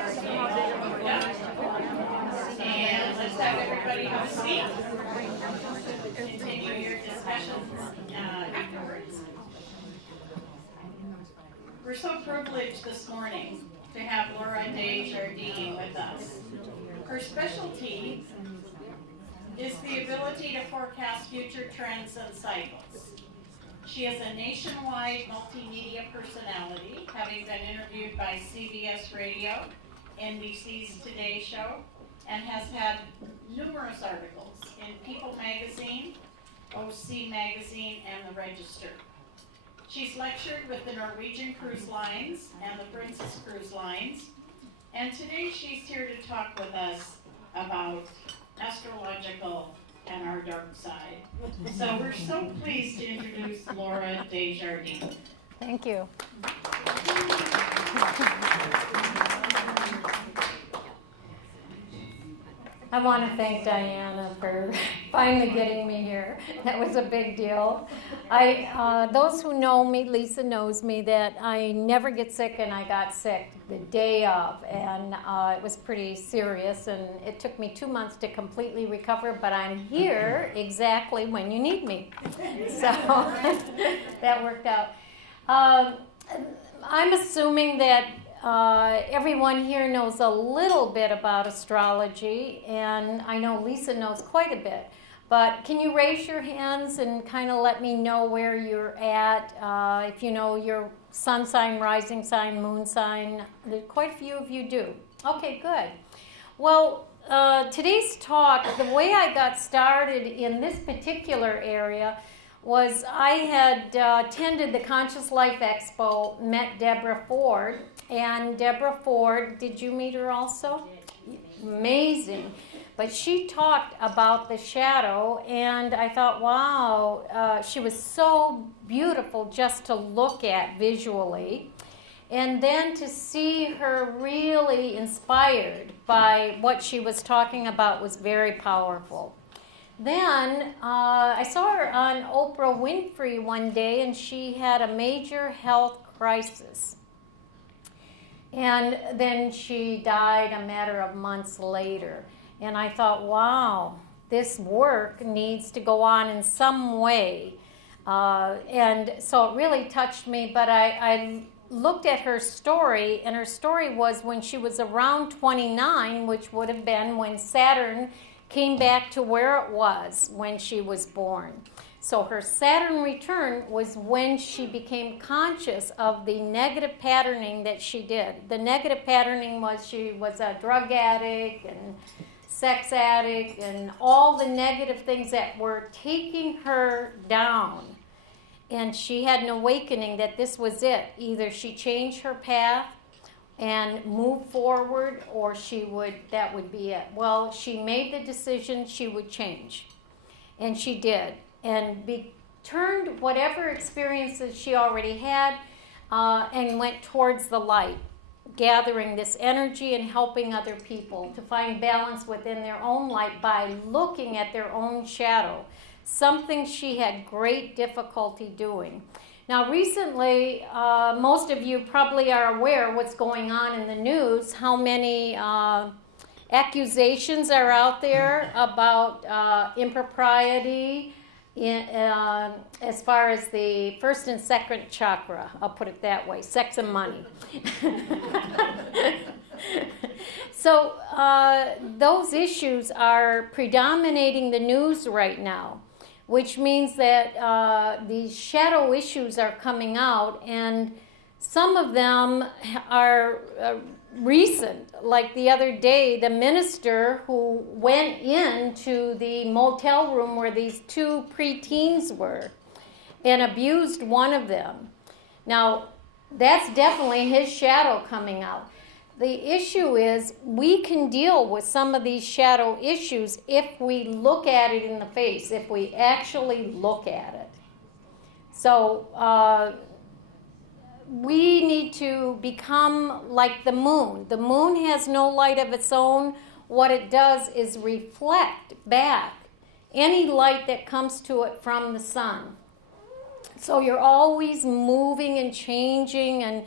And let's have everybody have a seat. Continue your discussions afterwards. We're so privileged this morning to have Laura DesJardins with us. Her specialty is the ability to forecast future trends and cycles. She is a nationwide multimedia personality, having been interviewed by CBS Radio, NBC's Today Show, and has had numerous articles in People magazine, OC magazine, and the Register. She's lectured with the Norwegian Cruise Lines and the Princess Cruise Lines, and today she's here to talk with us about astrological and our dark side. So we're so pleased to introduce Laura DesJardins. Thank you. I want to thank Diana for finally getting me here. That was a big deal. Those who know me, Lisa knows me, that I never get sick, and I got sick the day of, and it was pretty serious, and it took me 2 months to completely recover, but I'm here exactly when you need me. So that worked out. I'm assuming that everyone here knows a little bit about astrology, and I know Lisa knows quite a bit. But can you raise your hands and kind of let me know where you're at? If you know your sun sign, rising sign, moon sign, quite a few of you do. Okay, good. Well, today's talk, the way I got started in this particular area was I had attended the Conscious Life Expo, met Deborah Ford, and Deborah Ford, did you meet her also? Amazing. But she talked about the shadow, and I thought, wow, she was so beautiful just to look at visually. And then to see her really inspired by what she was talking about was very powerful. Then I saw her on Oprah Winfrey one day, and she had a major health crisis. And then she died a matter of months later. And I thought, wow, this work needs to go on in some way. And so it really touched me, but I looked at her story, and her story was when she was around 29, which would have been when Saturn came back to where it was when she was born. So her Saturn return was when she became conscious of the negative patterning that she did. The negative patterning was she was a drug addict and sex addict and all the negative things that were taking her down. And she had an awakening that this was it. Either she changed her path and move forward, or that would be it. Well, she made the decision she would change, and she did, and turned whatever experiences she already had and went towards the light, gathering this energy and helping other people to find balance within their own light by looking at their own shadow, something she had great difficulty doing. Now, recently, most of you probably are aware what's going on in the news, how many accusations are out there about impropriety as far as the first and second chakra, I'll put it that way, sex and money. So those issues are predominating the news right now, which means that these shadow issues are coming out, and some of them are recent. Like the other day, the minister who went into the motel room where these two preteens were and abused one of them. Now, that's definitely his shadow coming out. The issue is we can deal with some of these shadow issues if we look at it in the face, if we actually look at it. So we need to become like the moon. The moon has no light of its own. What it does is reflect back any light that comes to it from the sun. So you're always moving and changing, and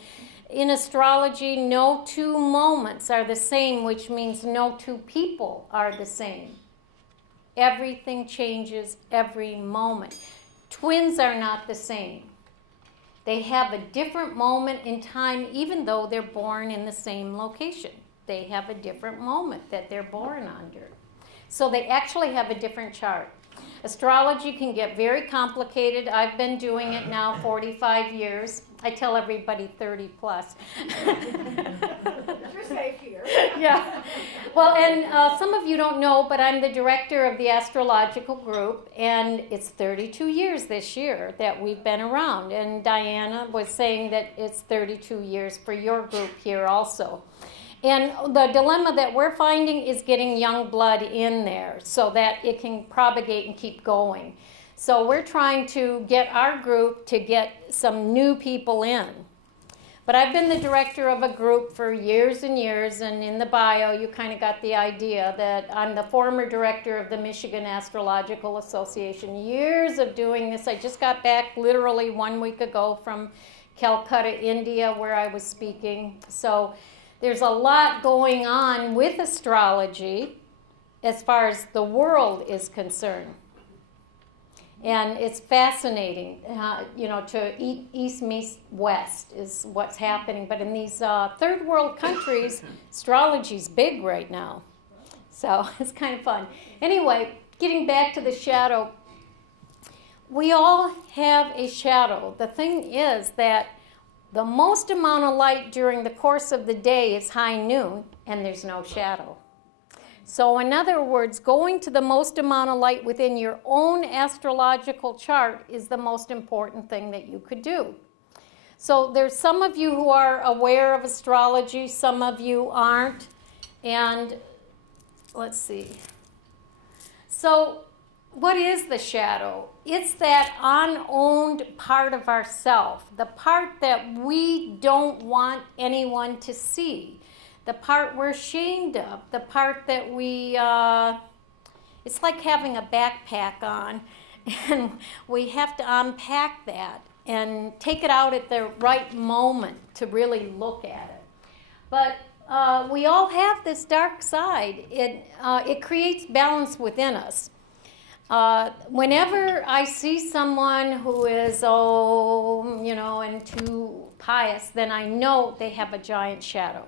In astrology, no two moments are the same, which means no two people are the same. Everything changes every moment. Twins are not the same. They have a different moment in time, even though they're born in the same location. They have a different moment that they're born under. So they actually have a different chart. Astrology can get very complicated. I've been doing it now 45 years. I tell everybody 30 plus. You're safe here. Yeah. Well, and some of you don't know, but I'm the director of the astrological group, and it's 32 years this year that we've been around. And Diana was saying that it's 32 years for your group here also. And the dilemma that we're finding is getting young blood in there so that it can propagate and keep going. So we're trying to get our group to get some new people in. But I've been the director of a group for years and years, and in the bio you kind of got the idea that I'm the former director of the Michigan Astrological Association. Years of doing this. I just got back literally 1 week ago from Calcutta, India, where I was speaking. So there's a lot going on with astrology as far as the world is concerned. And it's fascinating, to east meets west is what's happening. But in these third world countries, astrology's big right now. So it's kind of fun. Anyway, getting back to the shadow, we all have a shadow. The thing is that the most amount of light during the course of the day is high noon, and there's no shadow. So in other words, going to the most amount of light within your own astrological chart is the most important thing that you could do. So there's some of you who are aware of astrology, some of you aren't. And let's see. So what is the shadow? It's that unowned part of ourself, the part that we don't want anyone to see, the part we're ashamed of, the part that it's like having a backpack on, and we have to unpack that and take it out at the right moment to really look at it. But we all have this dark side. It creates balance within us. Whenever I see someone who is, and too pious, then I know they have a giant shadow.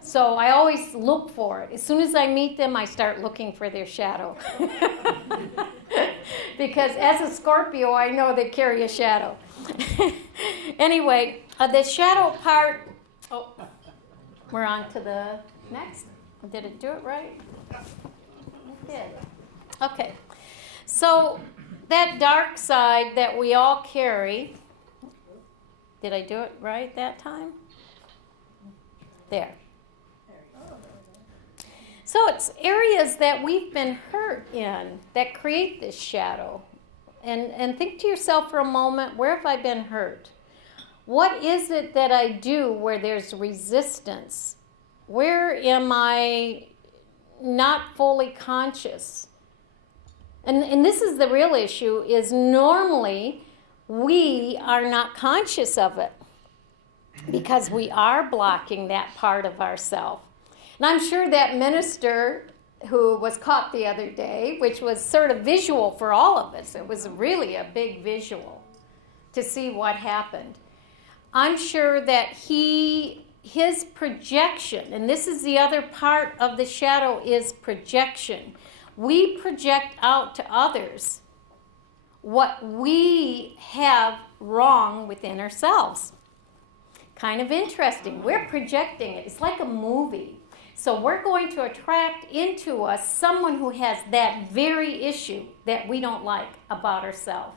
So I always look for it. As soon as I meet them, I start looking for their shadow. Because as a Scorpio, I know they carry a shadow. Anyway, the shadow part, we're on to the next. Did it do it right? It did. Okay. So that dark side that we all carry, did I do it right that time? There. So it's areas that we've been hurt in that create this shadow. And think to yourself for a moment, where have I been hurt? What is it that I do where there's resistance? Where am I not fully conscious? And this is the real issue, is normally we are not conscious of it because we are blocking that part of ourselves. And I'm sure that minister who was caught the other day, which was sort of visual for all of us, it was really a big visual to see what happened. I'm sure that his projection, and this is the other part of the shadow, is projection. We project out to others what we have wrong within ourselves. Kind of interesting. We're projecting it. It's like a movie. So we're going to attract into us someone who has that very issue that we don't like about ourselves.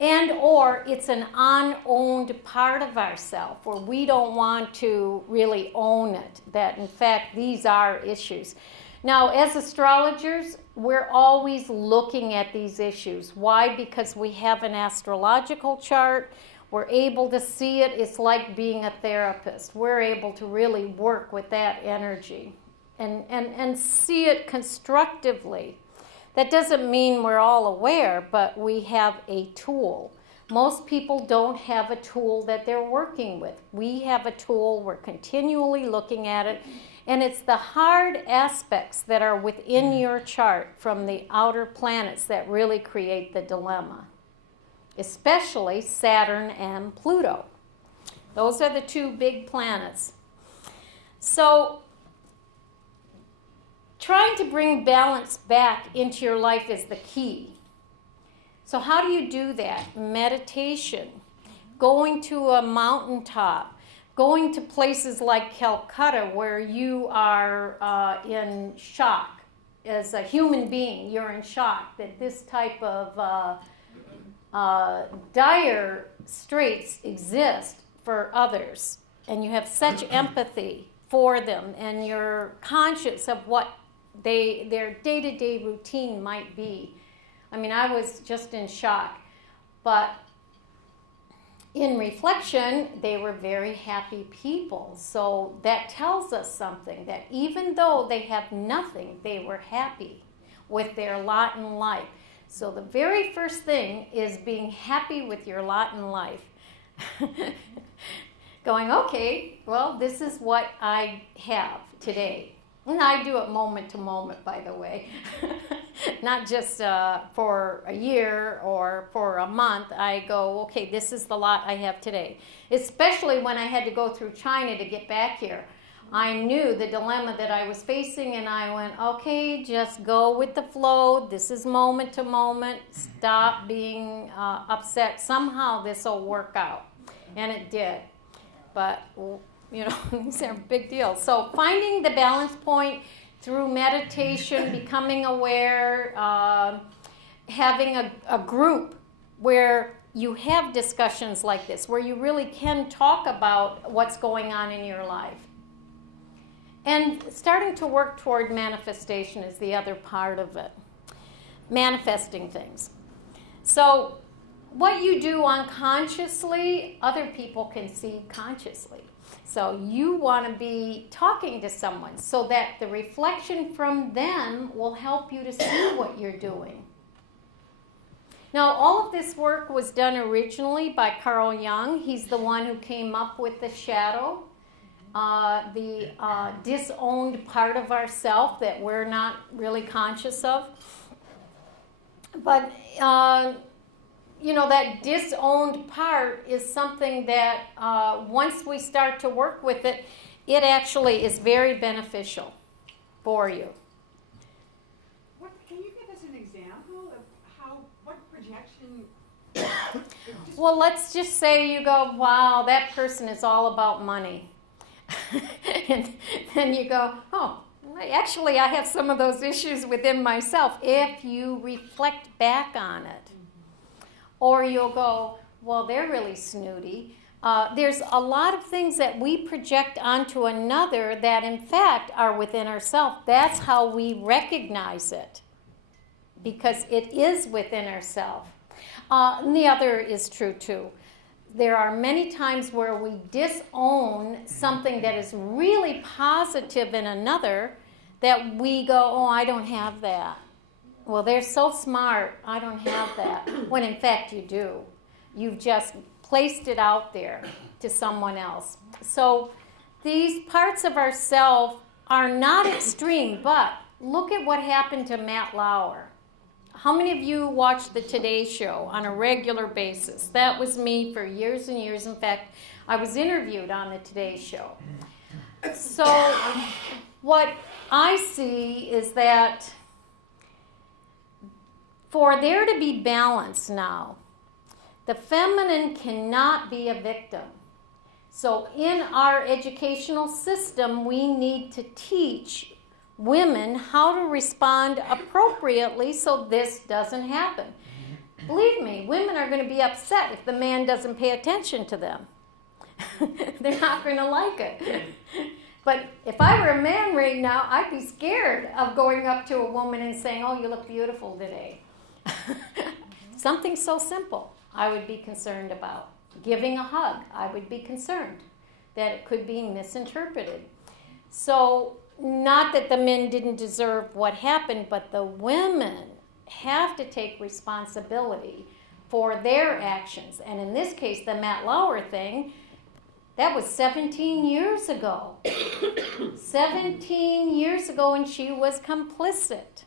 And or it's an unowned part of ourselves where we don't want to really own it, that in fact these are issues. Now, as astrologers, we're always looking at these issues. Why? Because we have an astrological chart. We're able to see it. It's like being a therapist. We're able to really work with that energy and see it constructively. That doesn't mean we're all aware, but we have a tool. Most people don't have a tool that they're working with. We have a tool, we're continually looking at it, and it's the hard aspects that are within your chart from the outer planets that really create the dilemma, especially Saturn and Pluto. Those are the two big planets. So, trying to bring balance back into your life is the key. So how do you do that? Meditation, going to a mountaintop, going to places like Calcutta where you are in shock. As a human being, you're in shock that this type of dire straits exist for others. And you have such empathy for them, and you're conscious of what their day-to-day routine might be. I mean, I was just in shock, but in reflection, they were very happy people. So that tells us something, that even though they have nothing, they were happy with their lot in life. So the very first thing is being happy with your lot in life. Going, okay, well, this is what I have today. And I do it moment to moment, by the way. Not just for a year or for a month. I go, okay, this is the lot I have today. Especially when I had to go through China to get back here. I knew the dilemma that I was facing, and I went, okay, just go with the flow. This is moment to moment. Stop being upset. Somehow this will work out. And it did. But, you know, these are big deals. So finding the balance point through meditation, becoming aware, having a group where you have discussions like this, where you really can talk about what's going on in your life. And starting to work toward manifestation is the other part of it. Manifesting things. So what you do unconsciously, other people can see consciously. So you want to be talking to someone so that the reflection from them will help you to see what you're doing. Now, all of this work was done originally by Carl Jung. He's the one who came up with the shadow, the disowned part of ourself that we're not really conscious of. But you know, that disowned part is something that once we start to work with it, it actually is very beneficial for you. Can you give us an example of what projection? Well, let's just say you go, wow, that person is all about money. And then you go, oh, actually I have some of those issues within myself, if you reflect back on it. Or you'll go, well, they're really snooty. There's a lot of things that we project onto another that, in fact, are within ourselves. That's how we recognize it, because it is within ourselves. And the other is true, too. There are many times where we disown something that is really positive in another, that we go, oh, I don't have that. Well, they're so smart, I don't have that. When in fact you do. You've just placed it out there to someone else. So these parts of ourselves are not extreme, but look at what happened to Matt Lauer. How many of you watch the Today Show on a regular basis? That was me for years and years. In fact, I was interviewed on the Today Show. So what I see is that for there to be balance now, the feminine cannot be a victim. So in our educational system, we need to teach women how to respond appropriately so this doesn't happen. Believe me, women are going to be upset if the man doesn't pay attention to them. They're not going to like it. But if I were a man right now, I'd be scared of going up to a woman and saying, oh, you look beautiful today. Something so simple I would be concerned about. Giving a hug, I would be concerned that it could be misinterpreted. So not that the men didn't deserve what happened, but the women have to take responsibility for their actions. And in this case, the Matt Lauer thing, that was 17 years ago. 17 years ago, and she was complicit.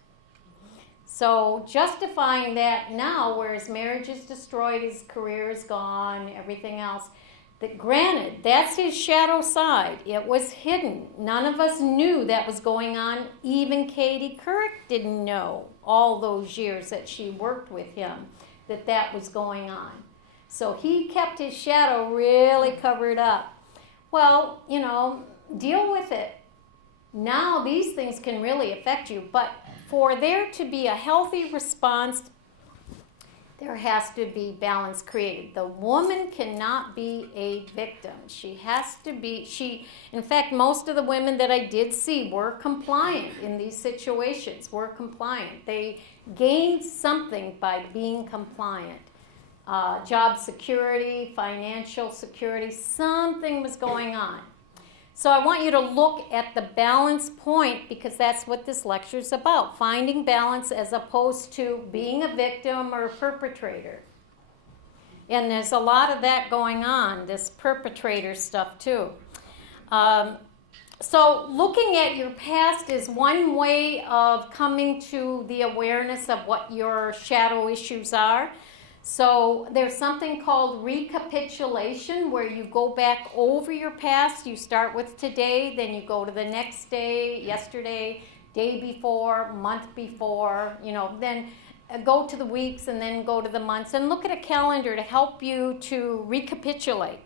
So justifying that now, where his marriage is destroyed, his career is gone, everything else, that granted, that's his shadow side. It was hidden. None of us knew that was going on. Even Katie Couric didn't know all those years that she worked with him that that was going on. So he kept his shadow really covered up. Well, you know, deal with it. Now these things can really affect you, but for there to be a healthy response, there has to be balance created. The woman cannot be a victim. She has to be, in fact, most of the women that I did see were compliant in these situations, were compliant. They gained something by being compliant. Job security, financial security, something was going on. So I want you to look at the balance point, because that's what this lecture is about, finding balance as opposed to being a victim or a perpetrator. And there's a lot of that going on, this perpetrator stuff too. So looking at your past is one way of coming to the awareness of what your shadow issues are. So there's something called recapitulation, where you go back over your past. You start with today, then you go to the next day, yesterday, day before, month before, you know, then go to the weeks and then go to the months, and look at a calendar to help you to recapitulate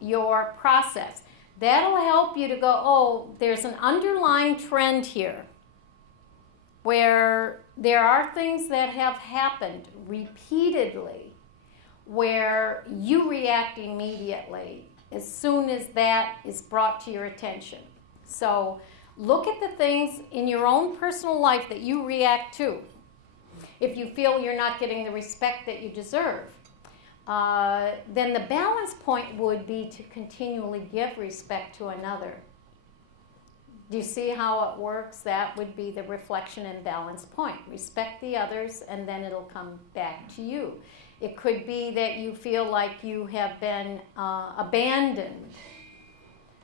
your process. That'll help you to go, oh, there's an underlying trend here where there are things that have happened repeatedly where you react immediately as soon as that is brought to your attention. So look at the things in your own personal life that you react to. If you feel you're not getting the respect that you deserve, then the balance point would be to continually give respect to another. Do you see how it works? That would be the reflection and balance point. Respect the others, and then it'll come back to you. It could be that you feel like you have been abandoned.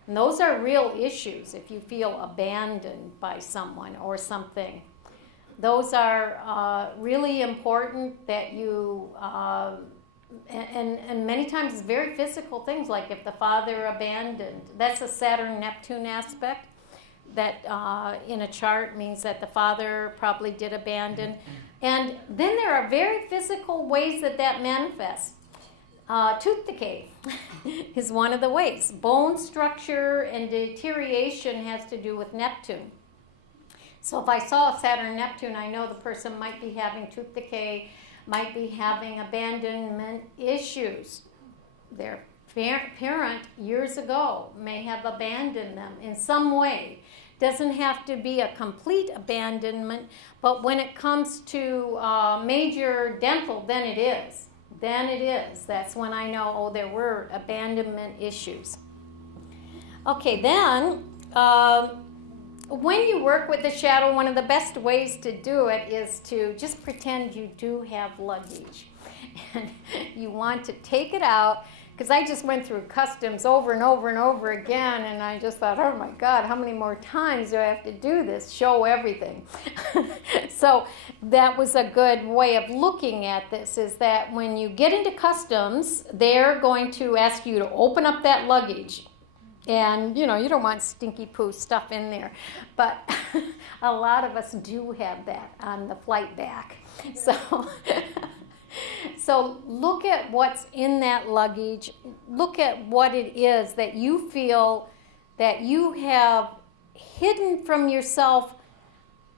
And those are real issues, if you feel abandoned by someone or something. Those are really important that you, and many times it's very physical things, like if the father abandoned. That's a Saturn-Neptune aspect. That in a chart means that the father probably did abandon. And then there are very physical ways that that manifests. Tooth decay is one of the ways. Bone structure and deterioration has to do with Neptune. So if I saw Saturn-Neptune, I know the person might be having tooth decay, might be having abandonment issues. Their parent years ago may have abandoned them in some way. Doesn't have to be a complete abandonment, but when it comes to major dental, then it is. Then it is. That's when I know, oh, there were abandonment issues. Okay, then, when you work with the shadow, one of the best ways to do it is to just pretend you do have luggage. And you want to take it out, because I just went through customs over and over and over again, and I just thought, oh my God, how many more times do I have to do this? Show everything. So that was a good way of looking at this, is that when you get into customs, they're going to ask you to open up that luggage. And, you know, you don't want stinky poo stuff in there. But a lot of us do have that on the flight back. So look at what's in that luggage. Look at what it is that you feel that you have hidden from yourself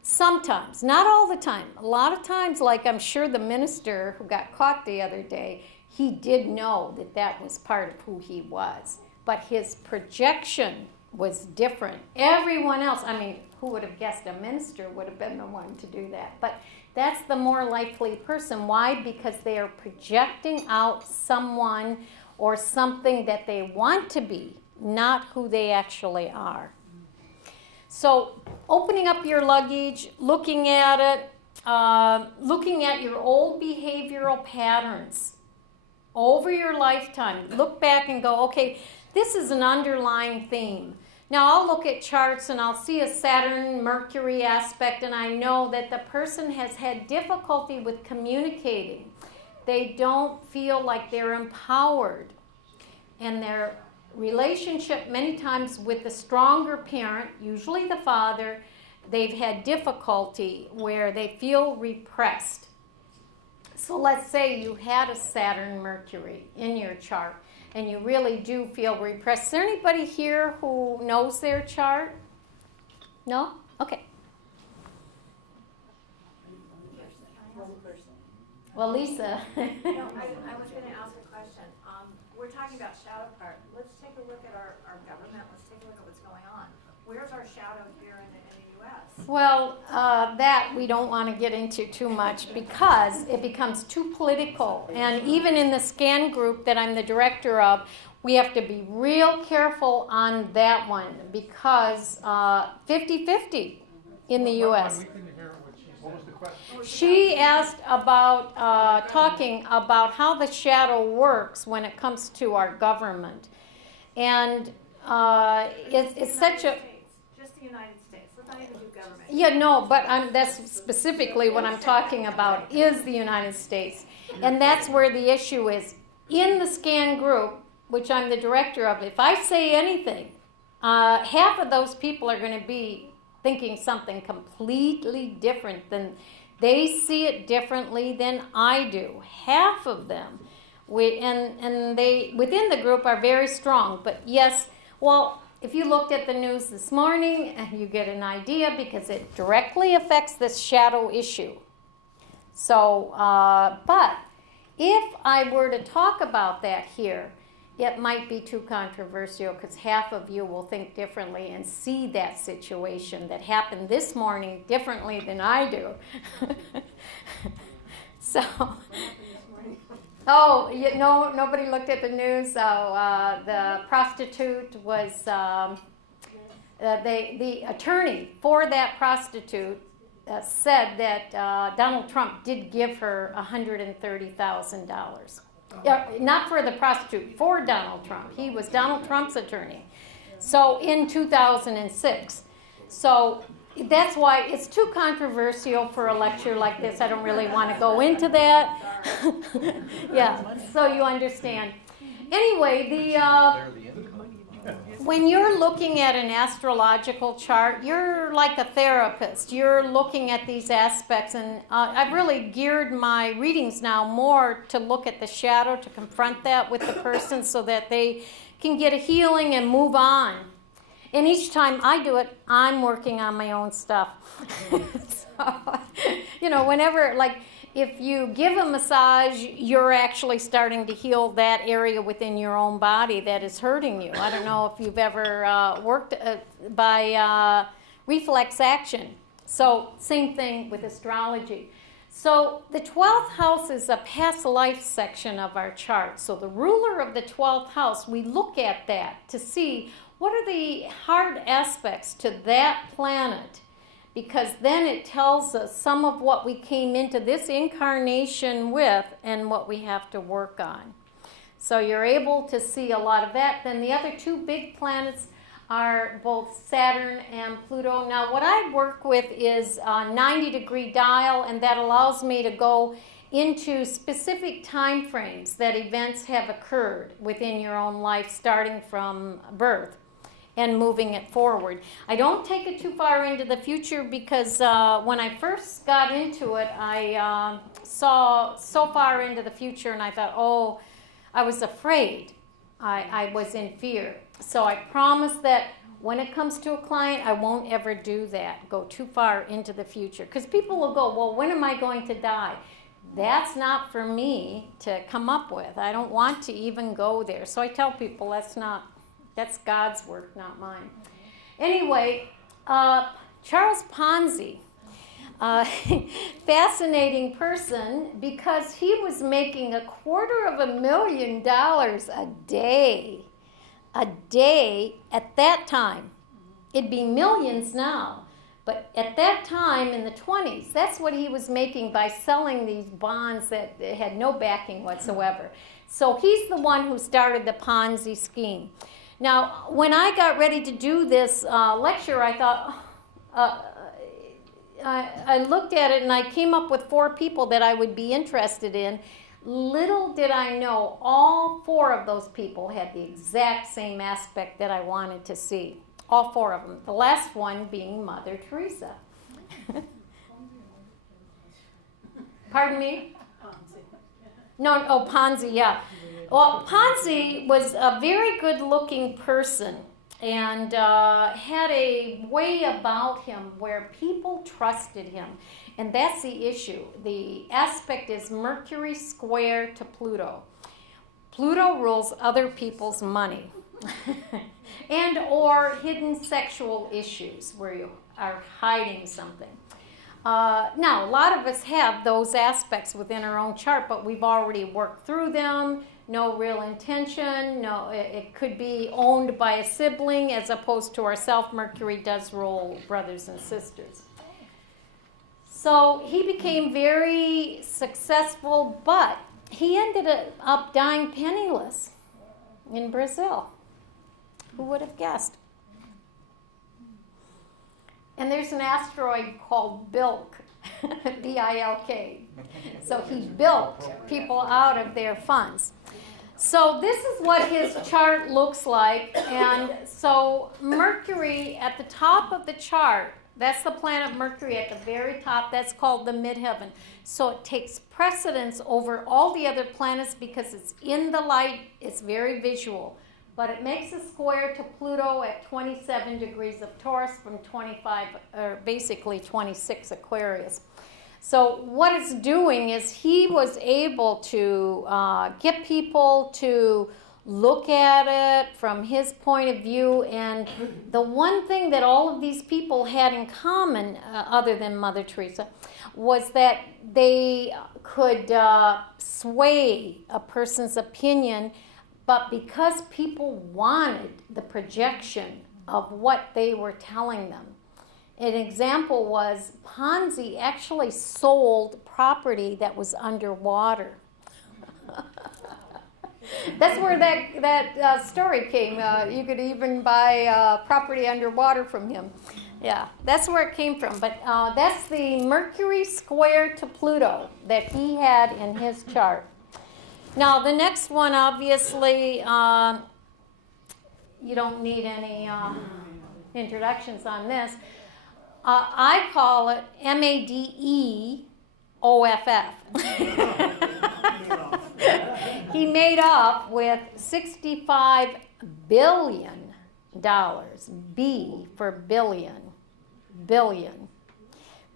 sometimes, not all the time. A lot of times, like I'm sure the minister who got caught the other day, he did know that that was part of who he was. But his projection was different. Everyone else, I mean, who would have guessed a minister would have been the one to do that? But that's the more likely person. Why? Because they are projecting out someone or something that they want to be, not who they actually are. So opening up your luggage, looking at it, looking at your old behavioral patterns over your lifetime. Look back and go, okay, this is an underlying theme. Now I'll look at charts and I'll see a Saturn-Mercury aspect, and I know that the person has had difficulty with communicating. They don't feel like they're empowered. And their relationship many times with the stronger parent, usually the father, they've had difficulty where they feel repressed. So let's say you had a Saturn-Mercury in your chart and you really do feel repressed. Is there anybody here who knows their chart? No? Okay. Well, Lisa. No, I was going to ask a question. We're talking about shadow part. Let's take a look at our government. Let's take a look at what's going on. Where's our shadow here in the U.S.? Well, that we don't want to get into too much because it becomes too political. And even in the scan group that I'm the director of, we have to be real careful on that one because 50-50 in the U.S. What was the question? She asked about talking about how the shadow works when it comes to our government. And it's such a... Just the United States. Let's not even do government. Yeah, no, but that's specifically what I'm talking about is the United States. And that's where the issue is. In the scan group, which I'm the director of, if I say anything, half of those people are going to be thinking something completely different than they see it differently than I do. Half of them. And they within the group are very strong. But yes, well, if you looked at the news this morning, you get an idea because it directly affects this shadow issue. So, but if I were to talk about that here, it might be too controversial because half of you will think differently and see that situation that happened this morning differently than I do. So, nobody looked at the news. So the prostitute was, the attorney for that prostitute said that Donald Trump did give her $130,000. Not for the prostitute, for Donald Trump. He was Donald Trump's attorney. So in 2006. So that's why it's too controversial for a lecture like this. I don't really want to go into that. Yeah, so you understand. Anyway, when you're looking at an astrological chart, you're like a therapist. You're looking at these aspects, and I've really geared my readings now more to look at the shadow, to confront that with the person so that they can get a healing and move on. And each time I do it, I'm working on my own stuff. So, whenever, like, if you give a massage, you're actually starting to heal that area within your own body that is hurting you. I don't know if you've ever worked by reflex action. So same thing with astrology. So the 12th house is a past life section of our chart. So the ruler of the 12th house, we look at that to see what are the hard aspects to that planet, because then it tells us some of what we came into this incarnation with and what we have to work on. So you're able to see a lot of that. Then the other two big planets are both Saturn and Pluto. Now what I work with is a 90-degree dial, and that allows me to go into specific time frames that events have occurred within your own life starting from birth and moving it forward. I don't take it too far into the future because when I first got into it, I saw so far into the future and I thought, I was afraid. I was in fear. So I promise that when it comes to a client, I won't ever do that, go too far into the future. Because people will go, well, when am I going to die? That's not for me to come up with. I don't want to even go there. So I tell people that's God's work, not mine. Anyway, Charles Ponzi, fascinating person because he was making $250,000 a day at that time. It'd be millions now, But at that time in the 20s, that's what he was making by selling these bonds that had no backing whatsoever. So he's the one who started the Ponzi scheme. Now, when I got ready to do this lecture, I thought, I looked at it and I came up with 4 people that I would be interested in. Little did I know, all 4 of those people had the exact same aspect that I wanted to see. All 4 of them. The last one being Mother Teresa. Pardon me? No, Ponzi, yeah. Well, Ponzi was a very good-looking person and had a way about him where people trusted him. And that's the issue. The aspect is Mercury square to Pluto. Pluto rules other people's money. And or hidden sexual issues where you are hiding something. Now, a lot of us have those aspects within our own chart, but we've already worked through them. No real intention. No, it could be owned by a sibling as opposed to ourself. Mercury does rule brothers and sisters. So he became very successful, but he ended up dying penniless in Brazil. Who would have guessed? And there's an asteroid called Bilk, B-I-L-K. So he bilked people out of their funds. So this is what his chart looks like. And so Mercury at the top of the chart, that's the planet Mercury at the very top. That's called the midheaven. So it takes precedence over all the other planets because it's in the light. It's very visual. But it makes a square to Pluto at 27 degrees of Taurus from 25, or basically 26 Aquarius. So what it's doing is he was able to get people to look at it from his point of view. And the one thing that all of these people had in common, other than Mother Teresa, was that they could sway a person's opinion. But because people wanted the projection of what they were telling them. An example was Ponzi actually sold property that was underwater. That's where that story came. You could even buy property underwater from him. Yeah, that's where it came from. But that's the Mercury square to Pluto that he had in his chart. Now, the next one, obviously, you don't need any introductions on this. I call it MADEOFF. He made off with $65 billion. B for billion. Billion.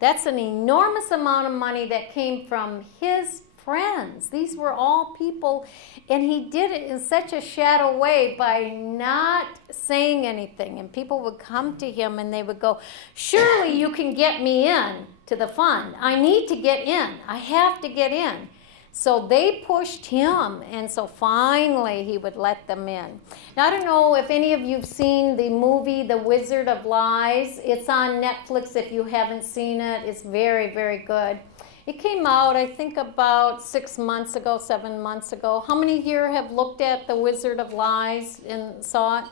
That's an enormous amount of money that came from his friends. These were all people, and he did it in such a shadow way by not saying anything. And people would come to him and they would go, surely you can get me in to the fund. I need to get in. I have to get in. So they pushed him, and so finally he would let them in. Now, I don't know if any of you have seen the movie The Wizard of Lies. It's on Netflix if you haven't seen it. It's very, very good. It came out, I think, about 6 months ago, 7 months ago. How many here have looked at The Wizard of Lies and saw it?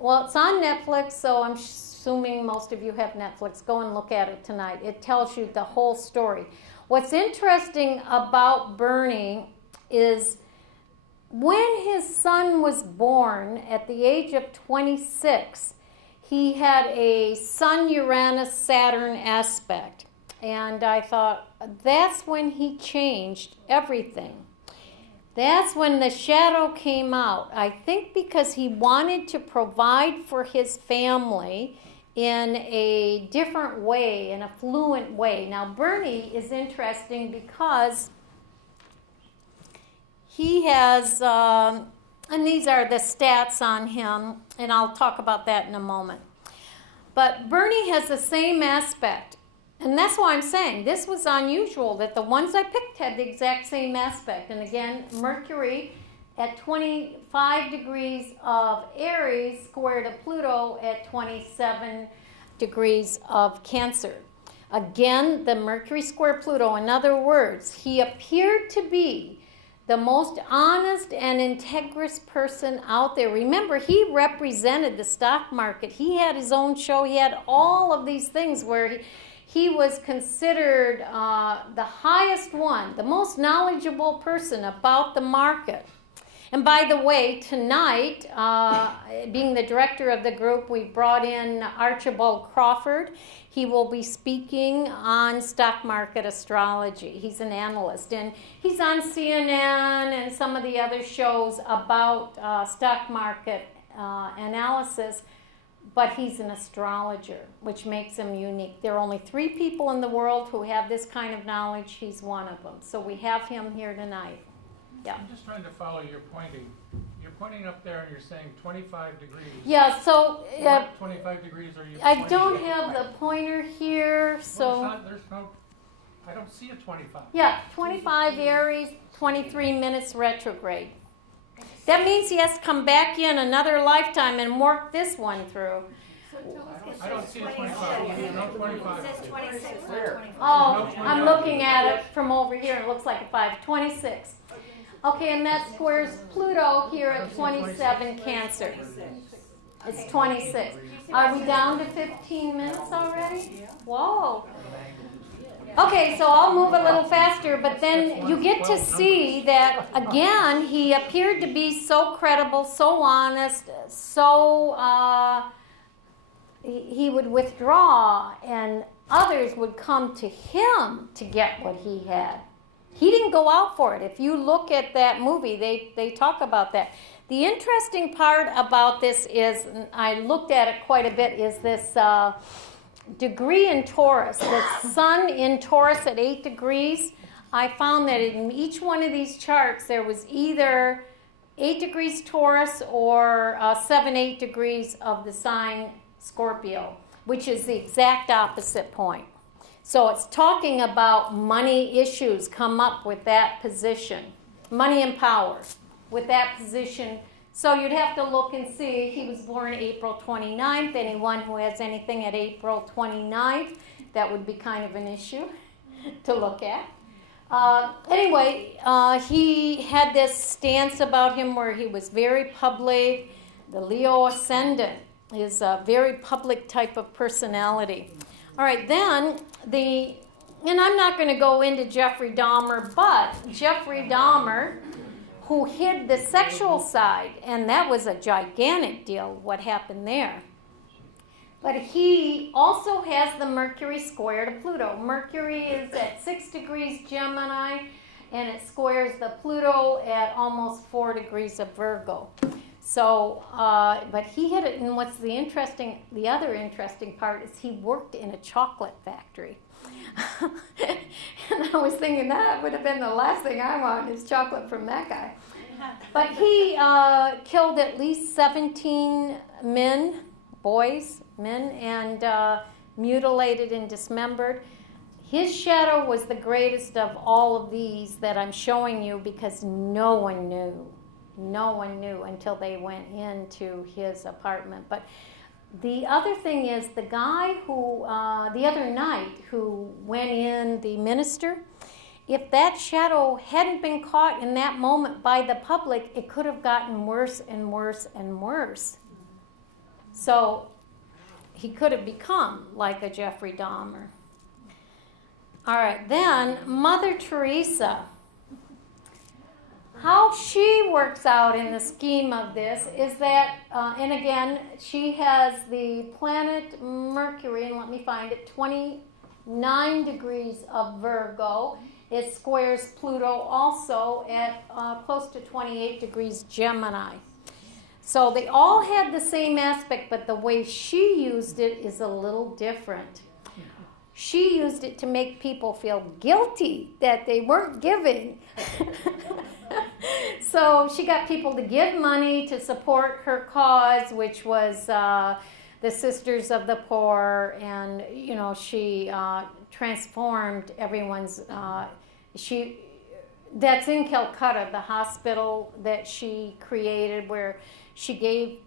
Well, it's on Netflix, so I'm assuming most of you have Netflix. Go and look at it tonight. It tells you the whole story. What's interesting about Bernie is when his son was born at the age of 26, he had a Sun-Uranus-Saturn aspect. And I thought, that's when he changed everything. That's when the shadow came out. I think because he wanted to provide for his family in a different way, in a fluent way. Now, Bernie is interesting because he has, and these are the stats on him, and I'll talk about that in a moment. But Bernie has the same aspect. And that's why I'm saying this was unusual, that the ones I picked had the exact same aspect. And again, Mercury at 25 degrees of Aries square to Pluto at 27 degrees of Cancer. Again, the Mercury square Pluto, in other words, he appeared to be the most honest and integrous person out there. Remember, he represented the stock market. He had his own show. He had all of these things where he was considered the highest one, the most knowledgeable person about the market. And by the way, tonight, being the director of the group, we brought in Archibald Crawford. He will be speaking on stock market astrology. He's an analyst, and he's on CNN and some of the other shows about stock market analysis, but he's an astrologer, which makes him unique. There are only 3 people in the world who have this kind of knowledge. He's one of them. So we have him here tonight. Yeah. I'm just trying to follow your pointing. You're pointing up there and you're saying 25 degrees. Yeah, so What 25 degrees are you I pointing don't at? have the pointer here, so Well, there's no, I don't see a 25. yeah, 25 Aries, 23 minutes retrograde. That means he has to come back in another lifetime and work this one through. I don't see a 25. There's no 25. It says 26, not 25. Oh, I'm looking at it from over here. It looks like a 5. 26. Okay, and that squares Pluto here at 27 Cancer. It's 26. Are we down to 15 minutes already? Whoa. Okay, so I'll move a little faster, but then you get to see that, again, he appeared to be so credible, so honest, so he would withdraw, and others would come to him to get what he had. He didn't go out for it. If you look at that movie, they talk about that. The interesting part about this is, and I looked at it quite a bit, is this degree in Taurus. The sun in Taurus at 8 degrees. I found that in each one of these charts, there was either 8 degrees Taurus or 7, 8 degrees of the sign Scorpio, which is the exact opposite point. So it's talking about money issues come up with that position. Money and power with that position. So you'd have to look and see. He was born April 29th. Anyone who has anything at April 29th, that would be kind of an issue to look at. Anyway, he had this stance about him where he was very public. The Leo ascendant is a very public type of personality. All right, then and I'm not going to go into Jeffrey Dahmer, but Jeffrey Dahmer, who hid the sexual side, and that was a gigantic deal, what happened there. But he also has the Mercury square to Pluto. Mercury is at 6 degrees Gemini, and it squares the Pluto at almost 4 degrees of Virgo. So, but he hit it, and what's the other interesting part is he worked in a chocolate factory. And I was thinking that would have been the last thing I want is chocolate from that guy. But he killed at least 17 men, and mutilated and dismembered. His shadow was the greatest of all of these that I'm showing you because no one knew. No one knew until they went into his apartment. But the other thing is the guy who, the other night, who went in, the minister, if that shadow hadn't been caught in that moment by the public, it could have gotten worse and worse and worse. So he could have become like a Jeffrey Dahmer. All right, then Mother Teresa. How she works out in the scheme of this is that, and again, she has the planet Mercury, and let me find it, 29 degrees of Virgo. It squares Pluto also at close to 28 degrees Gemini. So they all had the same aspect, but the way she used it is a little different. She used it to make people feel guilty that they weren't giving. So she got people to give money to support her cause, which was the Sisters of the Poor, and she transformed everyone's. That's in Calcutta, the hospital that she created, where she gave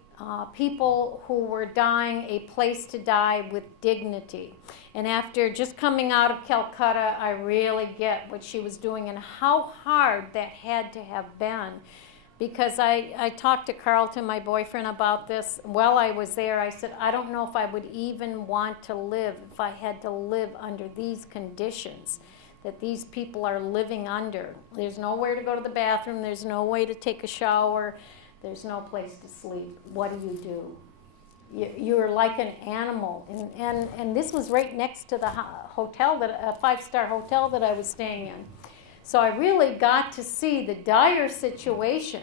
people who were dying a place to die with dignity. And after just coming out of Calcutta, I really get what she was doing and how hard that had to have been. Because I talked to Carlton, my boyfriend, about this. While I was there, I said, I don't know if I would even want to live if I had to live under these conditions that these people are living under. There's nowhere to go to the bathroom. There's no way to take a shower. There's no place to sleep. What do? You're like an animal. And this was right next to the hotel, a 5-star hotel that I was staying in. So I really got to see the dire situation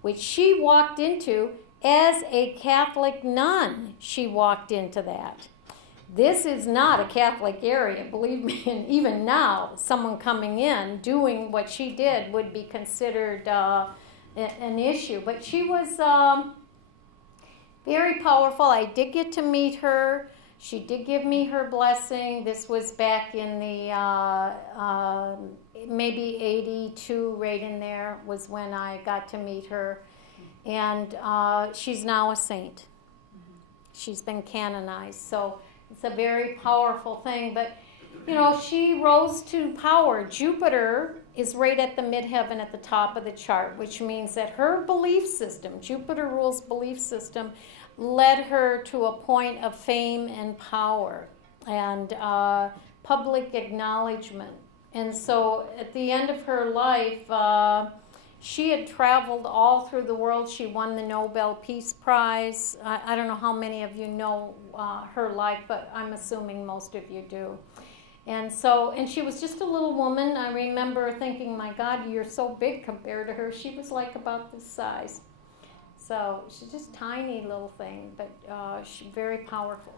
which she walked into as a Catholic nun. She walked into that. This is not a Catholic area, believe me, and even now, someone coming in doing what she did would be considered an issue. But she was very powerful. I did get to meet her. She did give me her blessing. This was back in the maybe 82, right in there was when I got to meet her. And she's now a saint. She's been canonized. So it's a very powerful thing. But, you know, she rose to power. Jupiter is right at the midheaven at the top of the chart, which means that her belief system, Jupiter rules belief system, led her to a point of fame and power and public acknowledgement. And so at the end of her life, she had traveled all through the world. She won the Nobel Peace Prize. I don't know how many of you know her life, but I'm assuming most of you do. And she was just a little woman. I remember thinking, my God, you're so big compared to her. She was like about this size. So she's just tiny little thing, but she's very powerful.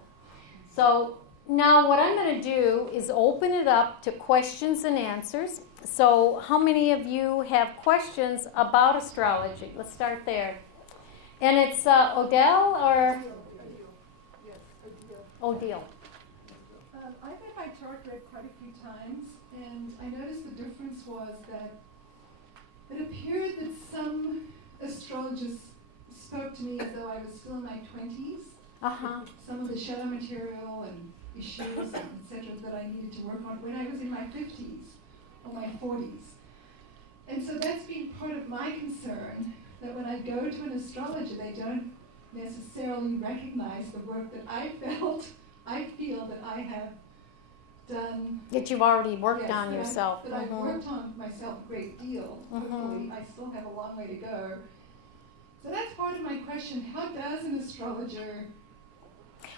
So now what I'm going to do is open it up to questions and answers. So how many of you have questions about astrology? Let's start there. And it's Odell or? Odile. I've had my chart read quite a few times, and I noticed the difference was that it appeared that some astrologers spoke to me as though I was still in my 20s. Uh-huh. Some of the shadow material and issues, etc., that I needed to work on when I was in my 50s or my 40s. And so that's been part of my concern, that when I go to an astrologer, they don't necessarily recognize the work that I feel that I have done. That you've already worked yes, on yourself. That I've worked on myself a great deal. Hopefully, I still have a long way to go. So that's part of my question. How does an astrologer...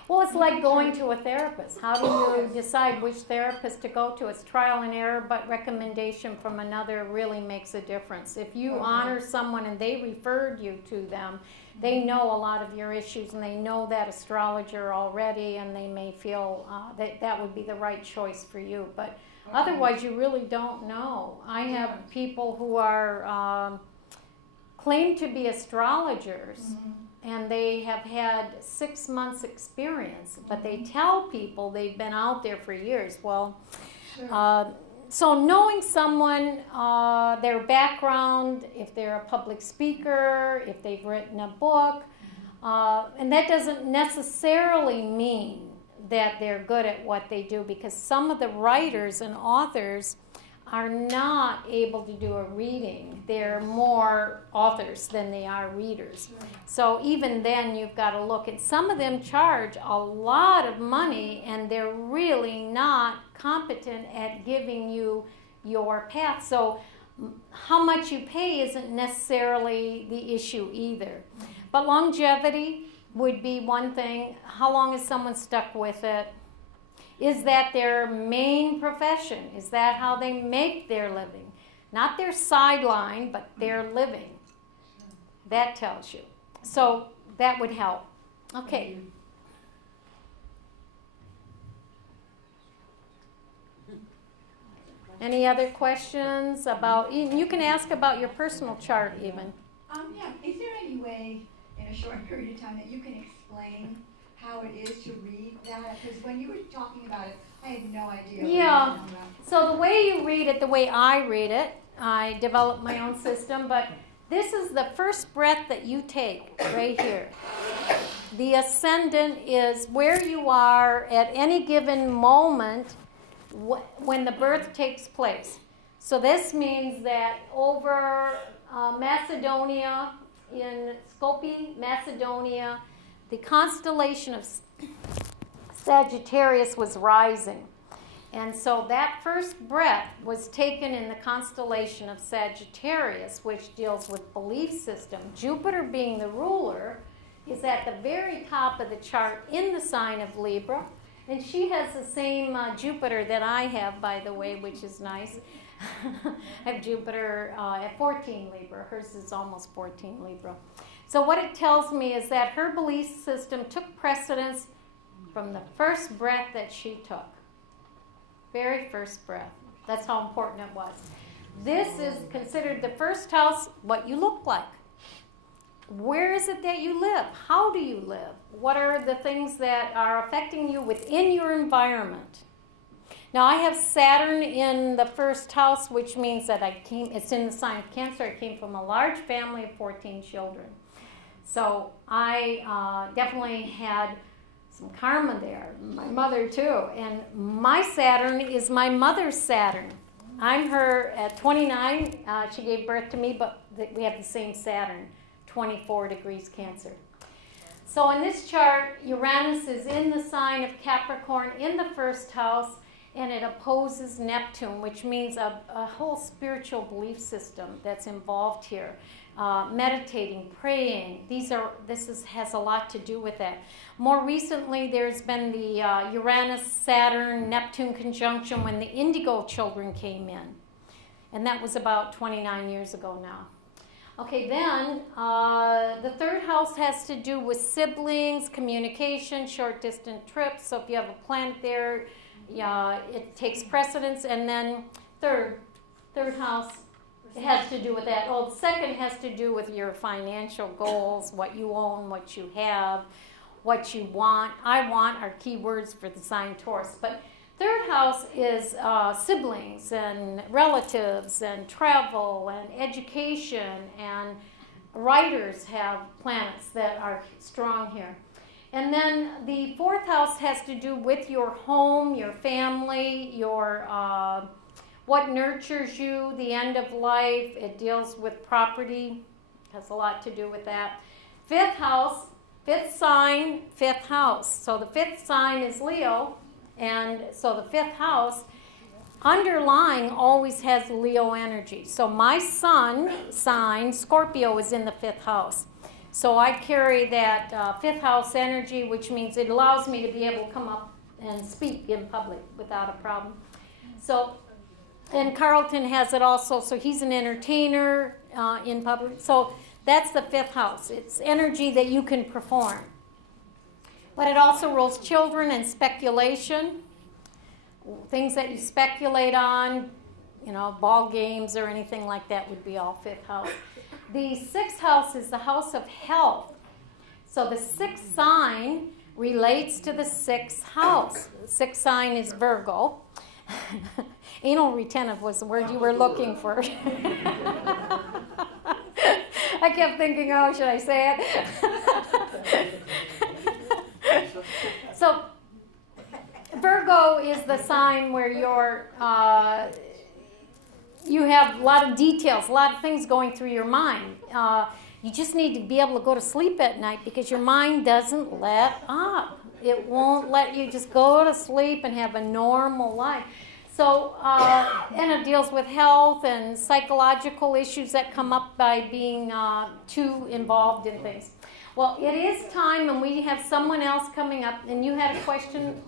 Well, it's like going to a therapist. How do you decide which therapist to go to? It's trial and error, but recommendation from another really makes a difference. If you honor someone and they referred you to them, they know a lot of your issues and they know that astrologer already, and they may feel that would be the right choice for you. But otherwise, you really don't know. I have people who are claim to be astrologers. And they have had 6 months experience, but they tell people they've been out there for years. Well, so knowing someone, their background, if they're a public speaker, if they've written a book, and that doesn't necessarily mean that they're good at what they do, because some of the writers and authors are not able to do a reading. They're more authors than they are readers. So even then you've got to look. And some of them charge a lot of money, and they're really not competent at giving you your path. So how much you pay isn't necessarily the issue either. But longevity would be one thing. How long is someone stuck with it? Is that their main profession? Is that how they make their living? Not their sideline, but their living. That tells you. So that would help. Okay. Any other questions about, you can ask about your personal chart even. Yeah, is there any way in a short period of time that you can explain how it is to read that? Because when you were talking about it, I had no idea. Yeah. So the way you read it, the way I read it, I developed my own system, but This is the first breath that you take right here. The ascendant is where you are at any given moment when the birth takes place. So this means that over Macedonia, in Skopje, Macedonia, the constellation of Sagittarius was rising. And so that first breath was taken in the constellation of Sagittarius, which deals with belief system. Jupiter, being the ruler, is at the very top of the chart in the sign of Libra. And she has the same Jupiter that I have, by the way, which is nice. I have Jupiter at 14 Libra. Hers is almost 14 Libra. So what it tells me is that her belief system took precedence from the first breath that she took. Very first breath. That's how important it was. This is considered the first house, what you look like. Where is it that you live? How do you live? What are the things that are affecting you within your environment? Now, I have Saturn in the first house, which means that it's in the sign of Cancer. I came from a large family of 14 children. So I definitely had some karma there. My mother, too. And my Saturn is my mother's Saturn. I'm her at 29. She gave birth to me, but we have the same Saturn, 24 degrees Cancer. So in this chart, Uranus is in the sign of Capricorn in the first house, and it opposes Neptune, which means a whole spiritual belief system that's involved here. Meditating, praying, has a lot to do with that. More recently, there's been the Uranus-Saturn-Neptune conjunction when the Indigo children came in. And that was about 29 years ago now. Okay, then the third house has to do with siblings, communication, short-distance trips. So if you have a planet there, it takes precedence. And then third house, it has to do with that. Oh, the second has to do with your financial goals, what you own, what you have, what you want. I want are key words for the sign Taurus. But third house is siblings and relatives and travel and education, and writers have planets that are strong here. And then the fourth house has to do with your home, your family, your what nurtures you, the end of life. It deals with property. Has a lot to do with that. Fifth house, fifth sign, fifth house. So the fifth sign is Leo. And so the fifth house, underlying, always has Leo energy. So my sun sign, Scorpio, is in the fifth house. So I carry that fifth house energy, which means it allows me to be able to come up and speak in public without a problem. So, and Carlton has it also, so he's an entertainer in public. So that's the fifth house. It's energy that you can perform. But it also rules children and speculation, things that you speculate on, ball games or anything like that would be all fifth house. The sixth house is the house of health. So the sixth sign relates to the sixth house. The sixth sign is Virgo. Anal retentive was the word you were looking for. I kept thinking, should I say it? So Virgo is the sign where you have a lot of details, a lot of things going through your mind. You just need to be able to go to sleep at night because your mind doesn't let up. It won't let you just go to sleep and have a normal life. So, and it deals with health and psychological issues that come up by being too involved in things. Well, it is time, and we have someone else coming up, and you had a question?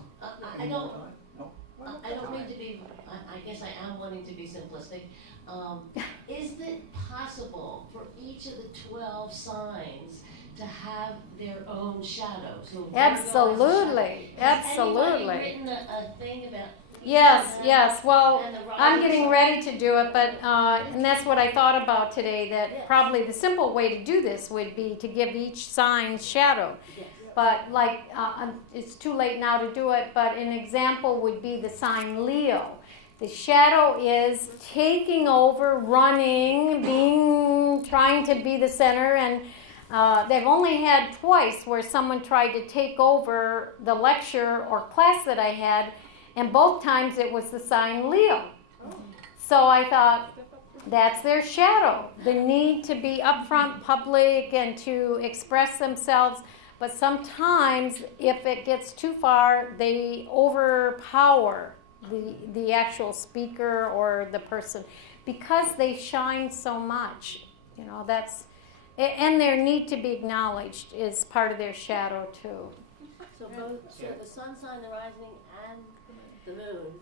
I don't mean to be, I guess I am wanting to be simplistic. Is it possible for each of the 12 signs to have their own shadow? So Absolutely, absolutely. Has anybody written a thing about... Yes. Well, I'm getting ready to do it, but and that's what I thought about today, that probably the simple way to do this would be to give each sign shadow. Yes. But it's too late now to do it, but an example would be the sign Leo. The shadow is taking over, running, trying to be the center, and they've only had twice where someone tried to take over the lecture or class that I had, and both times it was the sign Leo. So I thought, that's their shadow, the need to be upfront, public, and to express themselves. But sometimes, if it gets too far, they overpower the actual speaker or the person because they shine so much. You know, and their need to be acknowledged is part of their shadow too. So the sun sign, the rising, and the moon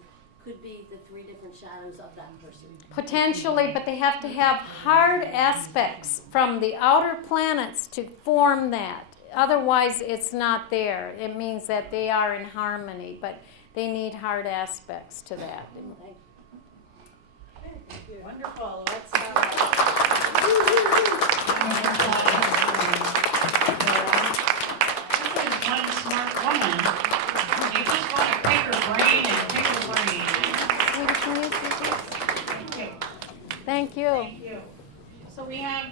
could be the three different shadows of that person. Potentially, but they have to have hard aspects from the outer planets to form that. Otherwise, it's not there. It means that they are in harmony, but they need hard aspects to that. Wonderful. Let's This is one smart woman. You just want to pick her brain and pick her brain. Thank you. Thank you. Thank you. So we have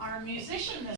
our musician this